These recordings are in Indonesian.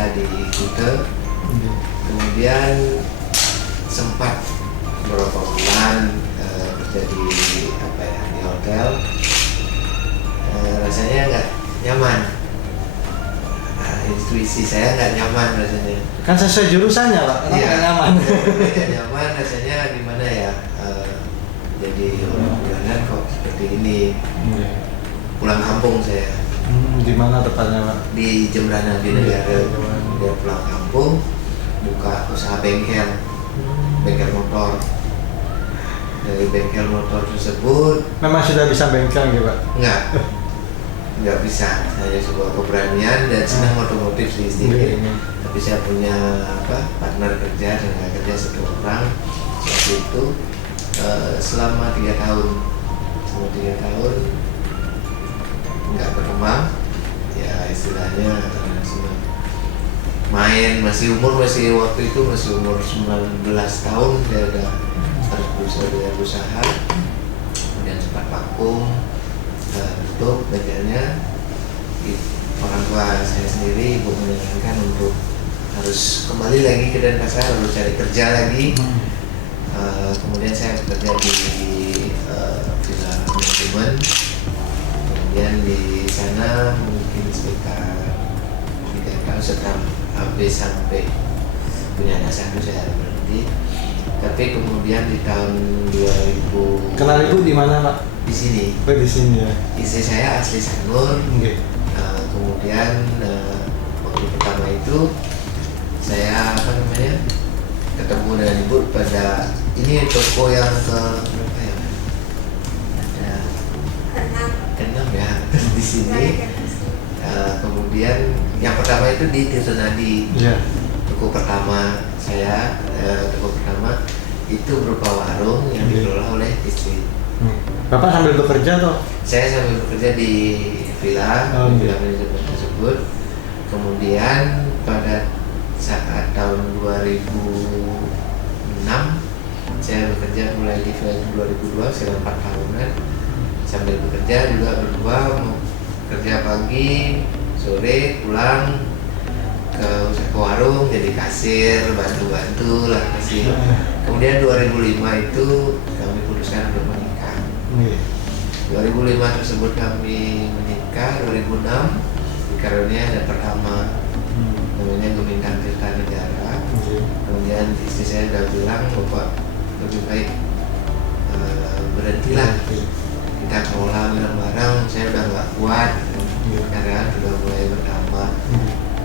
wisata di Kuta. Kemudian sempat beberapa bulan kerja di di hotel. Rasanya nggak nyaman. Intuisi saya nggak nyaman rasanya. Kan sesuai jurusannya Pak, kenapa nggak nyaman? Nggak nyaman rasanya gimana ya, jadi orang bulanan kok seperti ini. Pulang kampung saya. Di mana tepatnya Pak? Di Jembrana, di negara. Dia pulang kampung, buka usaha bengkel motor. Dari bengkel motor tersebut Memang sudah bisa bengkel gitu Pak? nggak bisa. Saya sebuah keberanian dan senang otomotif sedikit. Tapi saya punya partner kerja, tenaga kerja satu orang seperti itu selama 3 tahun. Selama 3 tahun nggak berkembang, ya istilahnya senang main. Masih waktu itu masih umur 19 tahun saya udah harus berusaha. Kemudian sempat vakum, tutup bengkelnya. Orang tua saya sendiri ibu menyarankan untuk harus kembali lagi ke Denpasar, harus cari kerja lagi. Kemudian saya bekerja di villa manajemen. Kemudian di sana mungkin sekitar 3 tahun setelah sampai punya anak satu saya berhenti. Tapi kemudian di tahun 2000. Kenal Ibu di mana Pak? Di sini. Oh, di sini ya. Istri saya asli Sanur. Kemudian waktu pertama itu saya ketemu dengan Ibu pada ini toko yang berapa ya? Ada ke-6 ya di sini. Kemudian yang pertama itu di Tirtonadi. Toko pertama saya, toko pertama itu berupa warung yang dikelola oleh istri. Bapak sambil bekerja toh? Saya sambil bekerja di villa manajemen tersebut. Kemudian pada saat tahun 2006 saya bekerja mulai di villa 2002, sekitar 4 tahunan. Sambil bekerja juga berdua, mau kerja pagi, sore pulang ke warung jadi kasir, bantu-bantu lah kasir. Kemudian 2005 itu kami putuskan untuk menikah. 2005 tersebut kami menikah. 2006 dikaruniai anak pertama namanya Gemintang Tirtanegara. Kemudian istri saya udah bilang, Bapak lebih baik berhentilah, kita kelola bareng-bareng. Saya udah nggak kuat, karyawan sudah mulai bertambah.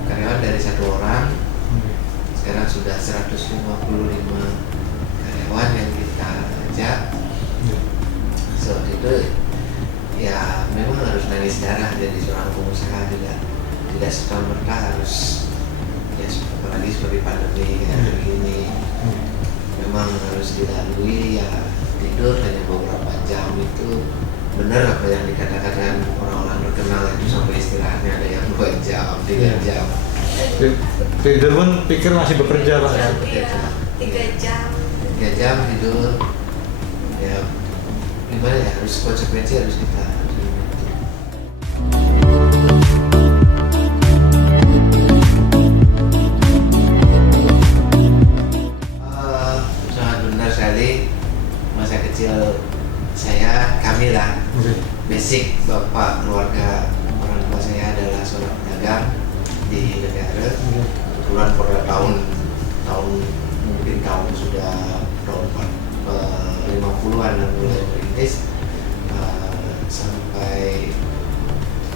Karyawan dari 1 orang sekarang sudah 155 karyawan yang kita ajak. Itu ya memang harus nangis darah jadi seorang pengusaha, tidak serta-merta harus ya, apalagi seperti pandemi kayak begini. Memang harus dilalui ya. Tidur hanya beberapa jam itu benar apa yang dikatakan orang-orang terkenal itu, sampai istirahatnya ada yang 2 jam, 3 jam. Tidur pun pikir masih bekerja Pak? 3 jam. 3 jam tidur. Ya gimana ya, harus konsekuensi harus kita sangat benar sekali. Masa kecil kami lah basic bapak keluarga orang tua saya adalah seorang pedagang di negara. Kebetulan pada mungkin tahun sudah tahun 50-an mulai merintis sampai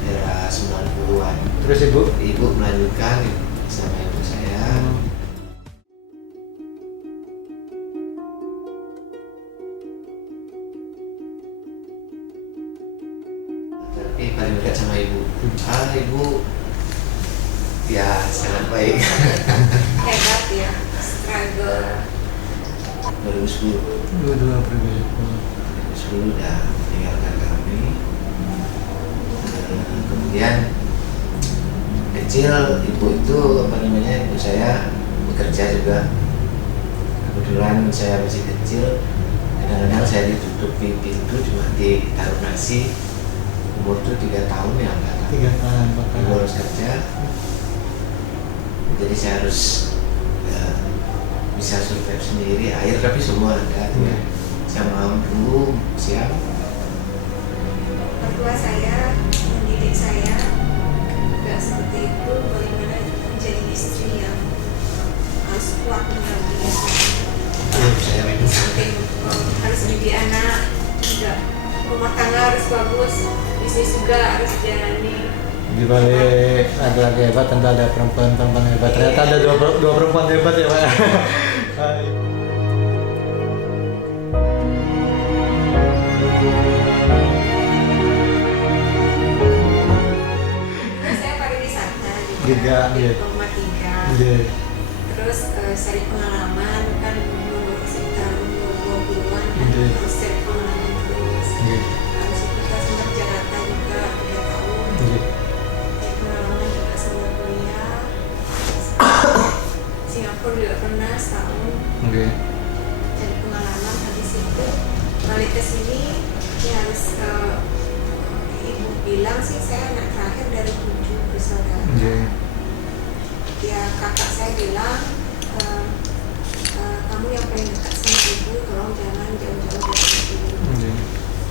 era 90-an. Terus Ibu melanjutkan sama ibu saya. Tapi paling dekat sama ibu. Ibu ya sangat baik. Hebat ya, struggle. 2010 udah meninggalkan kami. Kemudian kecil ibu itu ibu saya bekerja juga. Kebetulan saya masih kecil, kadang-kadang saya ditutupi pintu cuma ditaruh nasi. Umur tuh 3 tahun ya, 3 tahun ibu harus kerja. jadi saya harus bisa survive sendiri, air tapi semua ada. Saya malam dulu siang. Mertua saya mendidik saya nggak seperti itu, bagaimana menjadi istri yang harus kuat mendampingi Saya minum. samping harus didik anak juga, rumah tangga harus bagus, bisnis juga harus jalani. Di balik laki-laki hebat tentu ada perempuan hebat. Ternyata ada dua perempuan hebat ya Pak. Terus saya pariwisata Juga, di iya. rumah 3. Iya. Terus cari pengalaman kan, sekitar umur 20-an kan, Iya. harus cari pengalaman terus. Iya. Habis itu saya sempat Jakarta juga 3 tahun. Iya. Cari pengalaman juga sambil kuliah. Singapura juga pernah setahun. Oke. Cari pengalaman, habis itu balik ke sini ya harus ibu bilang sih saya anak terakhir dari 7 bersaudara. Iya. Ya kakak saya bilang kamu yang paling dekat sama ibu, tolong jangan jauh-jauh dari ibu. Iya.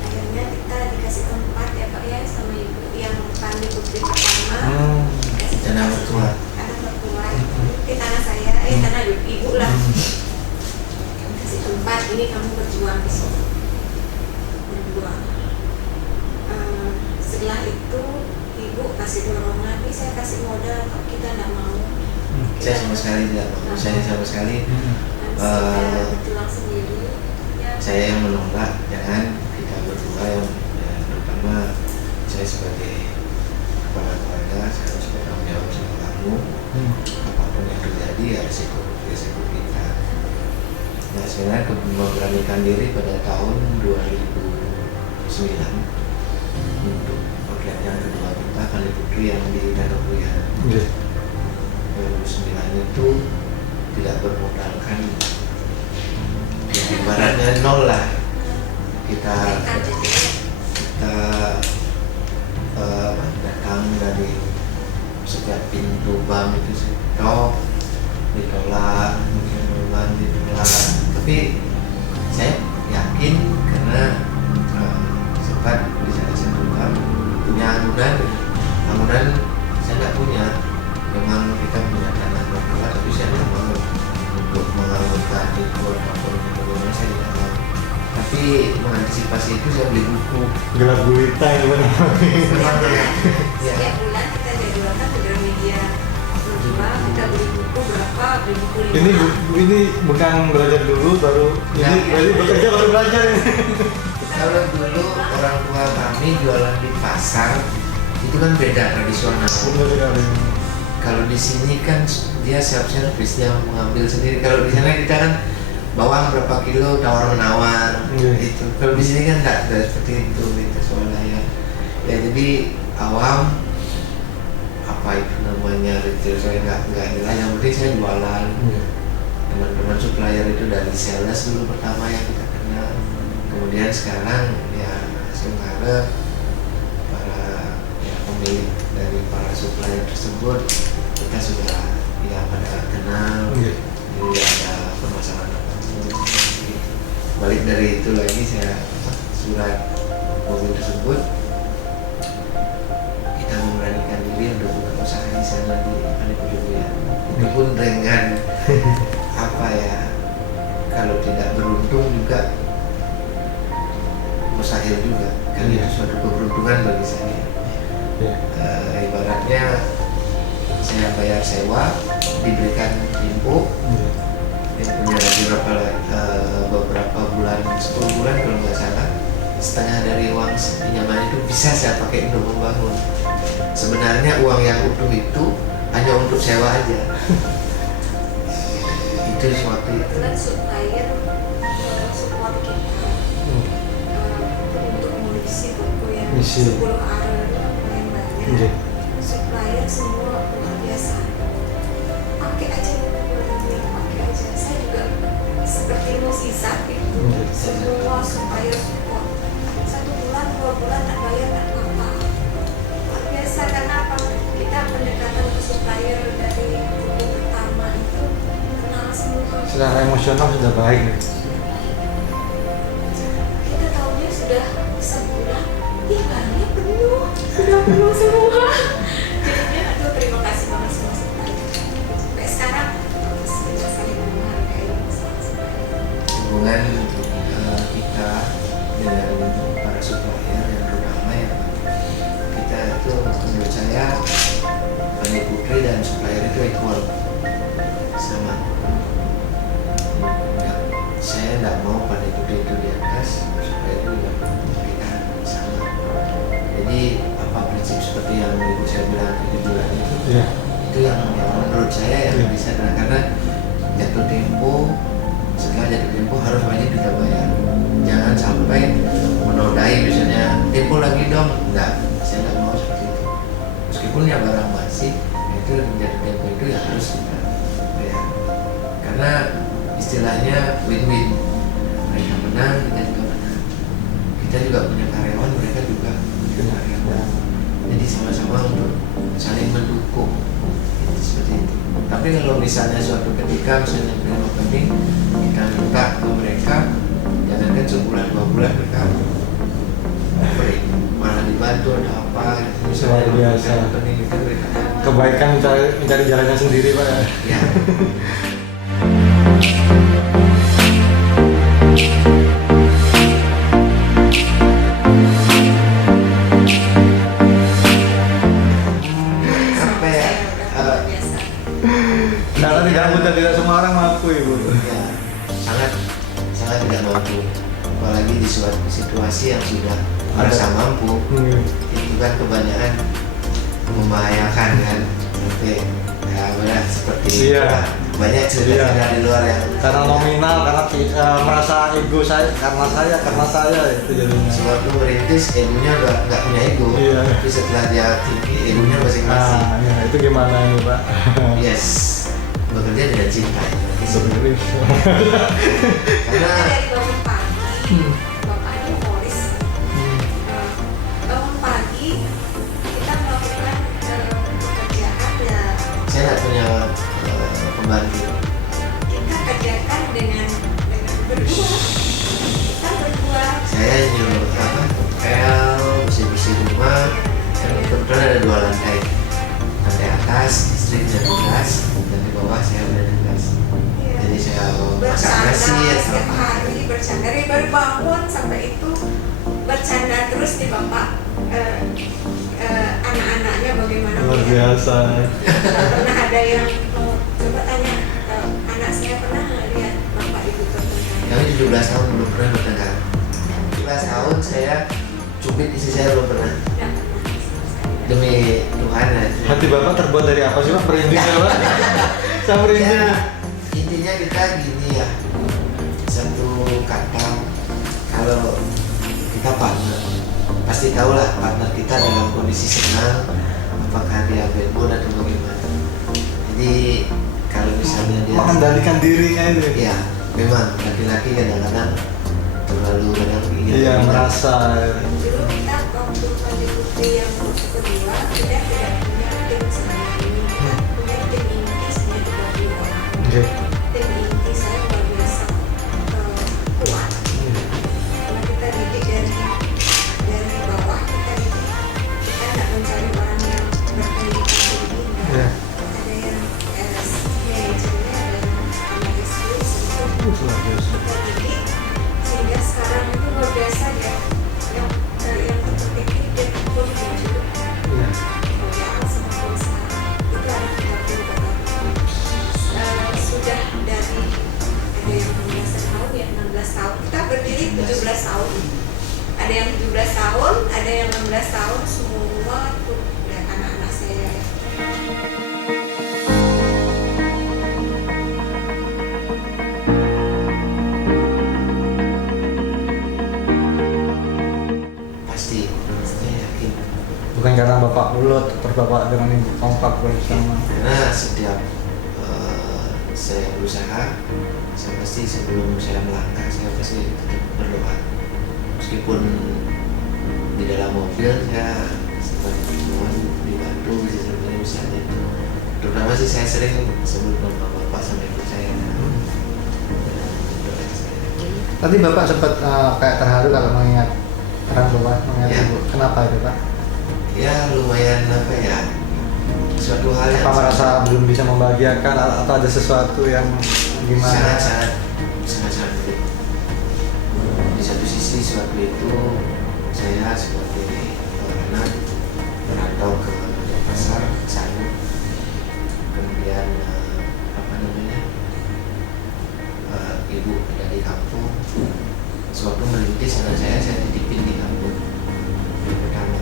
Akhirnya kita dikasih tempat ya Pak ya sama ibu yang Pandi Putri pertama. Dikasih Tanah tempat mertua. tanah mertua itu di tanah saya, tanah ibu lah. Kasih tempat, ini kamu berjuang di sini, berjuang. Setelah itu ibu kasih dorongan, ini saya kasih modal, kalau kita nggak mau. Saya sama sekali tidak mau. Saya sama sekali Berjuang sendiri. Ya. saya yang menolak, jangan kita berdua yang terutama saya sebagai kepala keluarga, saya harus bertanggung jawab sama kamu. Apapun yang terjadi ya resiko kita. Nah sebenarnya memberanikan diri pada tahun 2009 untuk outlet yang kedua kita, Pandi Putri yang di Danau Kuya. Iya. 2009 itu tidak bermodalkan, ya ibaratnya nol lah. Kita datang dari setiap pintu bank itu setok, ditolak, tapi saya yakin karena sempat di sana satu bank punya anggunan saya nggak punya. Memang kita punya tanah mertua, tapi saya tidak mau untuk menganggurkan itu apapun bagaimana saya tidak mau. Tapi mengantisipasi itu saya beli buku. Gelap gulita ya benar. Memang ya. Setiap bulan kita jadwalkan ke media berjuang, kita beli buku berapa, beli buku 5. Ini bukan belajar dulu baru ini Nah, bekerja baru belajar ini. Kalau dulu orang tua kami jualan di pasar itu kan beda tradisional. Benar sekali. Kalau di sini kan dia self service, dia mengambil sendiri. Kalau di sana kita kan bawang berapa kilo tawar menawar itu. Kalau di sini kan tidak seperti itu gitu soalnya ya. Ya jadi awam apa itu namanya retail saya nggak nilai, yang penting saya jualan. Teman-teman supplier itu dari sales dulu pertama yang kita kenal. Kemudian sekarang ya sekarang para ya pemilik dari para supplier tersebut kita sudah ya pada kenal. Jadi ada permasalahan apapun gitu. Balik dari itu lagi saya surat mobil tersebut, kita memberanikan diri untuk buka usaha di sana di Panipujulia. Itu pun dengan apa ya, kalau tidak beruntung juga mustahil juga, karena itu suatu keberuntungan bagi saya. Ibaratnya saya bayar sewa, diberikan info yang punya beberapa bulan, 10 bulan kalau nggak salah, setengah dari uang pinjaman itu bisa saya pakai untuk membangun. Sebenarnya uang yang utuh itu hanya untuk sewa aja. Itu suatu Kebetulan supplier support kita untuk mengisi buku yang 10 aren lumayan banyak. Supplier semua luar biasa. Pakai aja buku-bukunya, pakai aja. Saya juga seperti musisat itu. Semua supplier support. 1 bulan, 2 bulan tak bayar tak apa. Luar biasa, karena apa? Kita pendekatan ke supplier dari buku emosional sudah baik nih. Kita tahunya sudah sebulan, barangnya penuh, sudah penuh semua. Jadinya aduh terima kasih banget sama supplier. Sampai sekarang sudah saling menghargai sama supplier. Hubungan kita dengan para supplier yang terutama ya, kita itu menurut saya Pandai Putri dan supplier itu equal, sama. Saya nggak mau Pandai Putri itu di atas, supplier itu juga kita sama. Jadi apa prinsip seperti yang ibu saya bilang 7 bulan itu yang menurut saya yang bisa, karena jatuh tempo, setelah jatuh tempo harus wajib kita bayar. Jangan sampai menodai misalnya tempo lagi dong, enggak, saya nggak mau seperti itu. Meskipun ya barang masih itu jatuh tempo itu ya harus kita bayar, karena istilahnya win-win, mereka menang, kita juga menang, kita juga punya karyawan, mereka juga punya karyawan, jadi sama-sama untuk saling mendukung, seperti itu. Tapi kalau misalnya suatu ketika misalnya belum opening, kita minta ke mereka, jangankan sebulan 2 bulan mereka break, malah dibantu ada apa, misalnya luar biasa. opening itu mereka Kebaikan mencari jalannya sendiri Pak ya. ya. Sampai Luar biasa. Karena tidak mudah, tidak semua orang mampu Ibu. ya, sangat sangat tidak mampu, apalagi di suatu situasi yang sudah merasa mampu, itu kan kebanyakan membahayakan kan, sampai ya benar seperti Iya. banyak cerita-cerita di luar yang Karena nominal, karena merasa ego saya, karena saya itu jadinya. suatu merintis egonya nggak punya ego, Iya. tapi setelah dia tinggi egonya masing-masing. Ya, itu gimana ini Pak? Yes, bekerja dengan cinta ya. Sebenarnya. Karena Dari bangun pagi, Bapak ini humoris. Bangun pagi kita melakukan pekerjaan ya saya nggak punya pembantu. kita kerjakan dengan berdua. Kita berdua. Saya nyuruh bersih-bersih rumah, dan kebetulan ada 2 lantai. Lantai atas istri udah tugas, dan di bawah saya udah tugas. Ya. Jadi saya masak Bercanda nasi ya setiap sama. hari, bercanda dari baru bangun sampai itu bercanda terus nih Bapak. Anak-anaknya bagaimana? Luar biasa. Pernah ada yang coba tanya anak saya pernah nggak lihat Bapak Ibu bertengkar? Kami 17 tahun belum pernah bertengkar. 17 tahun saya cubit istri saya belum pernah. Nggak pernah. Demi Tuhan ya. Hati Bapak terbuat dari apa sih Pak? Merinding ya Pak? Saya merinding. Ya, intinya kita gini ya, satu kata, kalau kita partner, pasti tahu lah partner kita dalam kondisi senang, apakah dia bad mood atau bagaimana. Jadi kalau misalnya dia Mengendalikan dirinya itu. ya, memang laki-laki kadang-kadang terlalu kadang ingin Iya, dominan. merasa. Dulu kita waktu Pandai Putri yang kedua kita tidak punya tim sebanyak ini. Kita punya tim inti sebanyak 20 orang. Oke. Tim inti saya luar biasa kuat. Karena kita didik dari bawah, kita didik, kita nggak mencari orang yang berpendidikan tinggi, nggak. Iya. Ada yang manajernya, ada yang analis itu Luar biasa. kita didik sehingga sekarang itu luar biasa ya. Yang terpenting ini dia pun juga Iya. pekerjaan sama perusahaan itu ada 30 orang. Sudah dari ada yang 15 tahun ya 16 tahun, kita berdiri 17 tahun, ada yang 17 tahun, ada yang 16 tahun, semua tuh ya, anak-anak saya. Pasti, saya yakin. Bukan karena Bapak ulet, atau Bapak dengan ibu kompak bersama. Karena setiap saya berusaha, saya pasti sebelum saya melangkah, saya pasti tetap berdoa. Meskipun di dalam mobil saya sempat mohon dibantu misalnya itu. Terutama sih saya sering sebut nama bapak sama ibu saya. Tadi Bapak sempat kayak terharu kalau mengingat orang tua, mengingat Ya. ibu. Kenapa itu Pak? Ya lumayan apa ya, suatu hal yang Apa merasa belum bisa membahagiakan atau ada sesuatu yang gimana? sangat berat. Di satu sisi waktu itu saya sebagai anak merantau ke pasar sana, kemudian apa namanya, ibu ada di kampung, sewaktu merintis anak saya titipin di kampung. Yang pertama,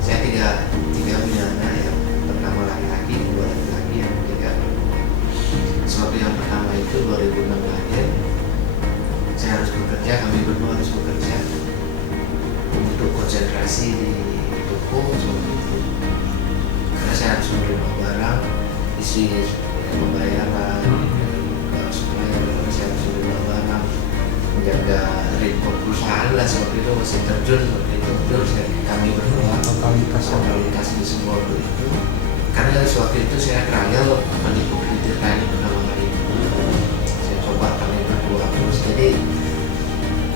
saya tiga punya anak, yang pertama laki-laki, dua laki-laki, yang ketiga perempuan. Sewaktu yang pertama itu 2006 lahir, saya harus bekerja, kami berdua harus bekerja untuk konsentrasi di toko seperti itu, karena saya harus menerima barang, isi pembayaran, supplier, saya harus menerima barang, menjaga report perusahaan lah. Seperti itu masih terjun seperti itu, terus kami berdua totalitas di semua itu. Karena waktu itu saya trial mengikuti training pertama kali, saya coba kami berdua terus. Jadi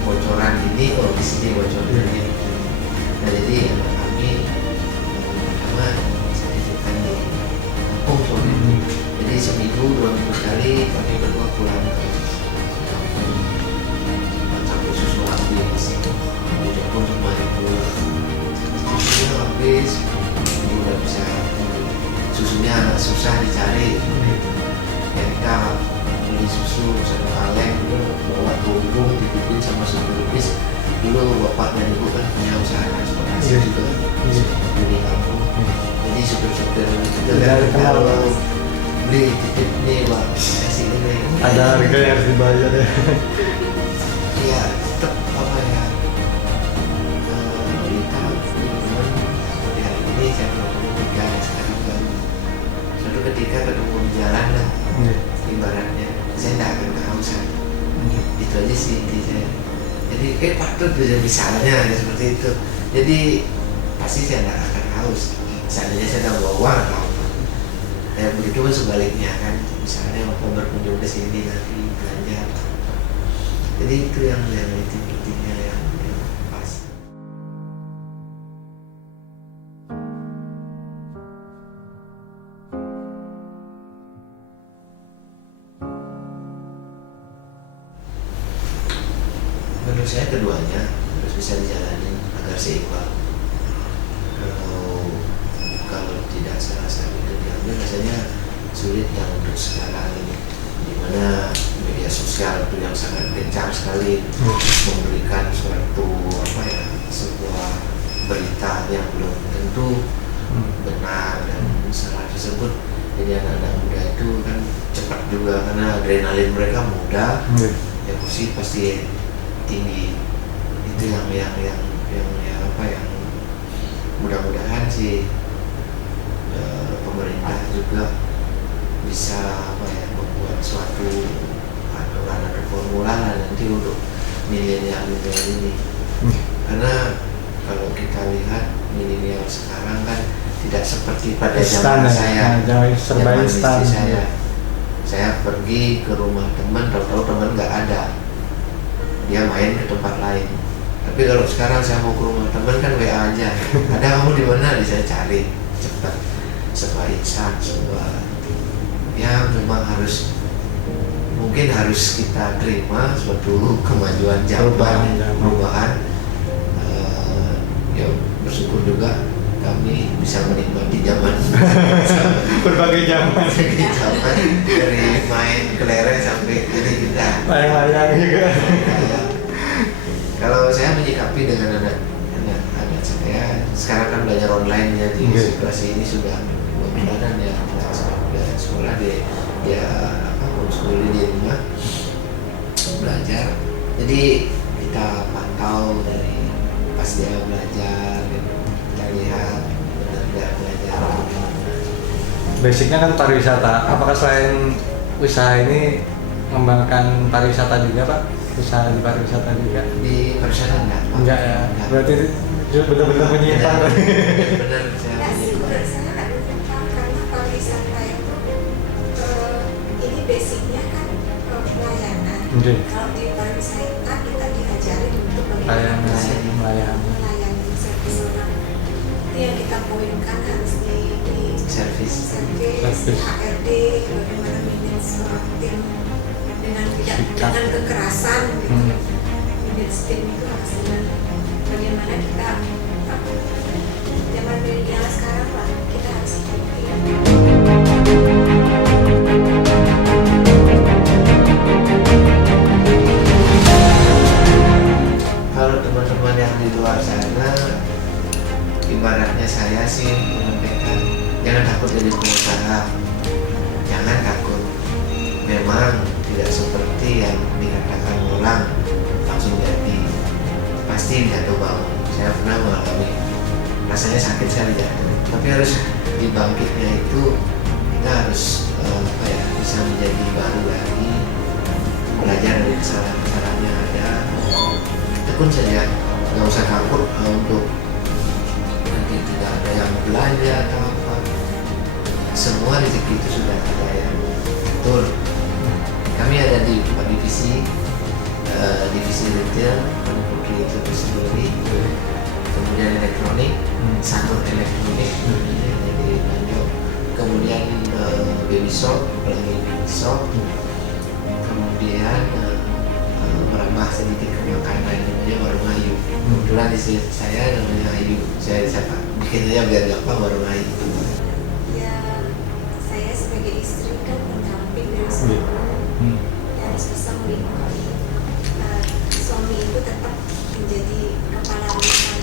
bocoran ini, di sini bocoran ini. Nah jadi kami pertama saya titipkan di kampung soalnya. Jadi seminggu 2 minggu sekali kami berdua pulang ke kampung, sampai susu habis, udah pun semuanya pulang, susunya habis, udah bisa, susunya agak susah dicari. Ya kita beli susu satu kaleng itu bawa bumbung dititipin sama supir. Dulu bapaknya ibu kan punya usaha transportasi juga di kampung. Jadi supir-supir itu kalau beli titip nih Pak, kasih ini Ada harga yang harus dibayar ya. ya tetap apa ya, berita teman seperti hari ini saya ketemu tiga, sekarang baru suatu ketika ketemu di jalan lah, ibaratnya saya tidak akan kehausan. Itu aja sih inti saya. Jadi patut bisa misalnya ya, seperti itu. Jadi pasti saya tidak akan haus. Seandainya saya tidak bawa uang atau apa. Ya begitu pun sebaliknya kan. Misalnya mau berkunjung ke sini nanti belanja. Jadi itu yang intinya yang pas. Menurut saya keduanya harus bisa dijalani agar seimbang. Kalau tidak salah satu itu diambil, rasanya sulit yang untuk sekarang ini, dimana media sosial itu yang sangat gencar sekali memberikan suatu apa ya, sebuah berita yang belum tentu benar dan salah tersebut. Jadi anak-anak muda itu kan cepat juga karena adrenalin mereka muda, emosi pasti tinggi. Itu yang apa yang mudah-mudahan sih pemerintah juga bisa apa ya, membuat suatu aturan atau formula lah nanti untuk milenial ini. Karena kalau kita lihat milenial sekarang kan tidak seperti pada zaman saya, zaman istri saya pergi ke rumah teman, tahu-tahu teman nggak ada, dia main ke tempat lain. Tapi kalau sekarang saya mau ke rumah teman kan WA aja, ada kamu di mana, saya cari cepat. Sebuah insan, ya memang mungkin harus kita terima suatu kemajuan zaman, perubahan. Ya bersyukur juga kami bisa menikmati zaman Berbagai zaman dari main kelereng sampai jadi kita layang-layang juga. Kalau saya menyikapi dengan anak saya sekarang kan belajar online ya, di situasi ini sudah mudah-mudahan ya sekolah dia homeschooling di rumah belajar. Jadi kita pantau dari pas dia belajar, kita lihat benar belajar. Basicnya kan pariwisata. Apakah selain usaha ini mengembangkan pariwisata juga Pak? Usaha di pariwisata juga? Di pariwisata enggak ya? Berarti benar-benar menyimpang. Benar saya Nggak sih, menurut saya nggak menyimpang karena pariwisata itu ini basicnya kan pelayanan. Oke. Kalau di pariwisata kita diajarin untuk Layanan, bagaimana melayani. melayani servis orang. Itu yang kita poinkan harus di Servis. Servis. HRD, bagaimana manage seorang tim dengan tidak Sikap. dengan kekerasan gitu. Manage tim itu harus dengan bagaimana kita zaman milenial sekarang lah, kita harus ikuti. Kalau teman-teman yang di luar sana, ibaratnya saya sih menyampaikan jangan takut jadi pengusaha, jangan takut. Memang tidak seperti yang dikatakan orang langsung jadi, pasti jatuh bangun. Saya pernah mengalami, rasanya sakit sekali jatuh. Tapi harus dibangkitnya itu kita harus bisa menjadi baru lagi, belajar dari kesalahan-kesalahan yang ada. Tekun saja, nggak usah takut untuk nanti tidak ada yang belanja atau apa. Semua rezeki itu sudah ada yang atur. Kami ada di 4 divisi, divisi retail, meliputi itu sendiri, kemudian elektronik, sanur elektronik, jadi Banjo, kemudian baby shop, apalagi baby shop, kemudian merambah sedikit ke makanan namanya warung Ayu. Kebetulan di sini saya namanya Ayu, saya siapa bikin aja biar gampang warung Ayu. Ya, saya sebagai istri kan pendamping dari suami, ya harus bisa melindungi suami itu tetap menjadi kepala rumah